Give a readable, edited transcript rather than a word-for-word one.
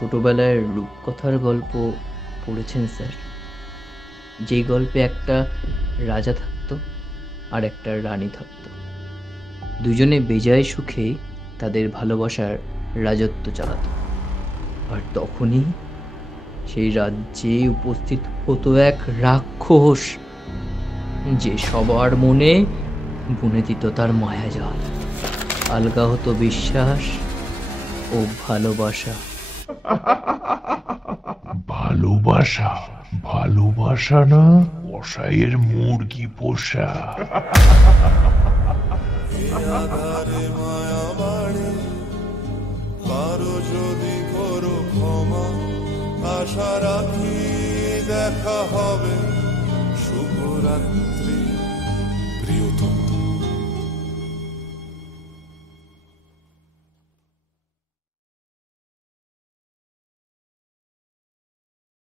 ছোটবেলায় রূপকথার গল্প পড়েছেন স্যার? যেই গল্পে একটা রাজা থাকতো আর একটা রানী থাকতো। দুজনে বেজায় সুখে তাদের ভালোবাসার রাজত্ব চালাতো। আর তখনই সেই রাজ্যে উপস্থিত হতো এক রাক্ষস, যে সবার মনে বুনে দিত তার মায়াজাল। আলগা হতো বিশ্বাস ও ভালোবাসা। ভালোবাসা, ভালোবাসা না কসাইয়ের মুরগি পোষা। আধারে মায়া বাড়ে, কারো যদি করো ক্ষমা, আশা রাখি দেখা হবে। শুভরাত্রি।